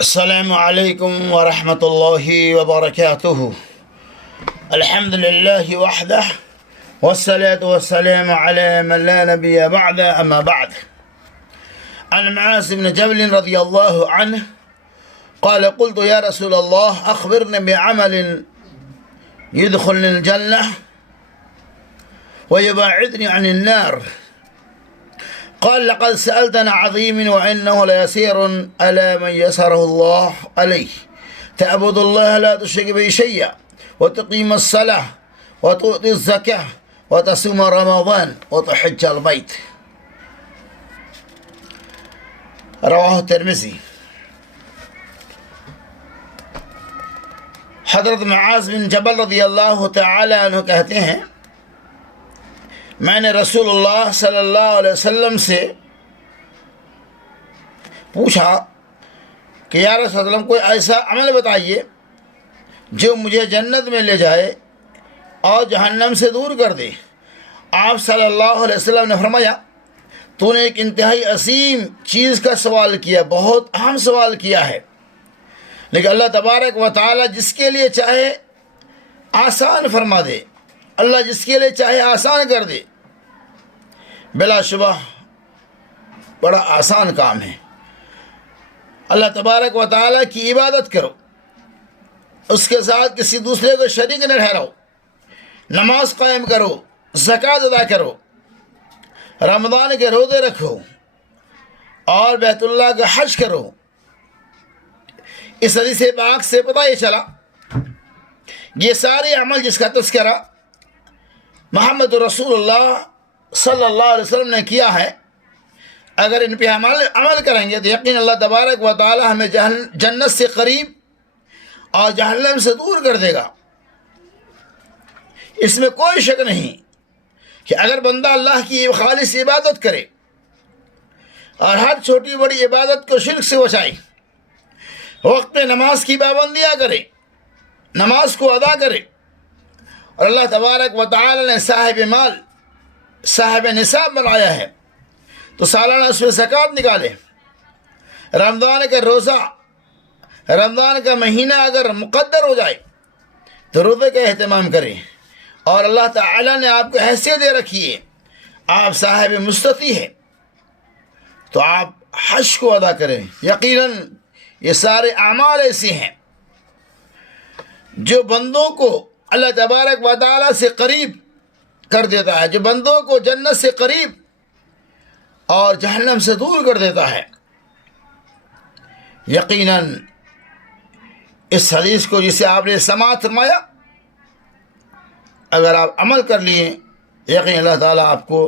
السلام علیکم ورحمۃ اللہ وبرکاتہ۔ الحمد للہ وحدہ والصلاة والسلام على من لا نبی بعد اما بعد۔ عن معاذ بن جبل رضی اللہ عنہ قال قلت یا رسول اللہ اخبرنی بعمل يدخلني الجنة ويباعدني عن النار قال لقد سألت عن عظيم وإنه ليسير على من يسره الله عليه تعبد الله لا تشرك به شيئا وتقيم الصلاة وتؤتي الزكاة وتصوم رمضان وتحج البيت۔ رواه الترمذی۔ حضرت معاذ بن جبل رضی اللہ تعالی عنہ کہتے ہیں میں نے رسول اللہ صلی اللہ علیہ وسلم سے پوچھا کہ یا رسول اللہ کوئی ایسا عمل بتائیے جو مجھے جنت میں لے جائے اور جہنم سے دور کر دے۔ آپ صلی اللہ علیہ وسلم نے فرمایا تو نے ایک انتہائی عظیم چیز کا سوال کیا، بہت اہم سوال کیا ہے، لیکن اللہ تبارک و تعالی جس کے لیے چاہے آسان فرما دے، اللہ جس کے لیے چاہے آسان کر دے۔ بلا شبہ بڑا آسان کام ہے۔ اللہ تبارک و تعالیٰ کی عبادت کرو، اس کے ساتھ کسی دوسرے کو شریک نہ ٹھہراؤ، نماز قائم کرو، زکوٰۃ ادا کرو، رمضان کے روزے رکھو اور بیت اللہ کا حج کرو۔ اس حدیث پاک سے پتہ یہ چلا یہ سارے عمل جس کا تذکرہ محمد رسول اللہ صلی اللہ علیہ وسلم نے کیا ہے، اگر ان پہ عمل کریں گے تو یقین اللہ تبارک و تعالی ہمیں جنت سے قریب اور جہنم سے دور کر دے گا۔ اس میں کوئی شک نہیں کہ اگر بندہ اللہ کی خالص عبادت کرے اور ہر چھوٹی بڑی عبادت کو شرک سے بچائے، وقت پہ نماز کی پابندیاں کرے، نماز کو ادا کرے، اور اللہ تبارک و تعالی نے صاحب مال صاحب نصاب بنایا ہے تو سالانہ اس میں زکوٰۃ نکالے، رمضان کا روزہ، رمضان کا مہینہ اگر مقدر ہو جائے تو روزے کا اہتمام کرے، اور اللہ تعالی نے آپ کو حیثیت دے رکھی ہے، آپ صاحب مستطیع ہے تو آپ حج کو ادا کریں۔ یقیناً یہ سارے اعمال ایسے ہیں جو بندوں کو اللہ تبارک و تعالی سے قریب کر دیتا ہے، جو بندوں کو جنت سے قریب اور جہنم سے دور کر دیتا ہے۔ یقیناً اس حدیث کو جسے آپ نے سماعت فرمایا، اگر آپ عمل کر لیے یقین اللہ تعالیٰ آپ کو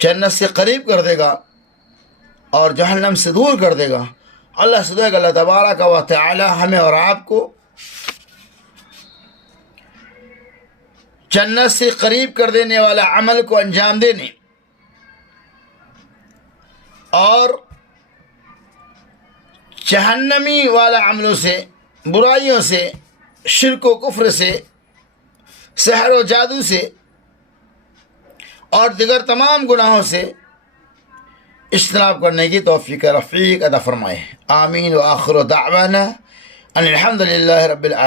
جنت سے قریب کر دے گا اور جہنم سے دور کر دے گا۔ اللہ سے دعا کہ اللہ تبارک و تعالی ہمیں اور آپ کو جنت سے قریب کر دینے والا عمل کو انجام دینے اور جہنمی والا عملوں سے، برائیوں سے، شرک و کفر سے، سحر و جادو سے اور دیگر تمام گناہوں سے اجتناب کرنے کی توفیق رفیق عطا فرمائے۔ آمین۔ وآخر دعوانا ان الحمد للہ رب العالمین۔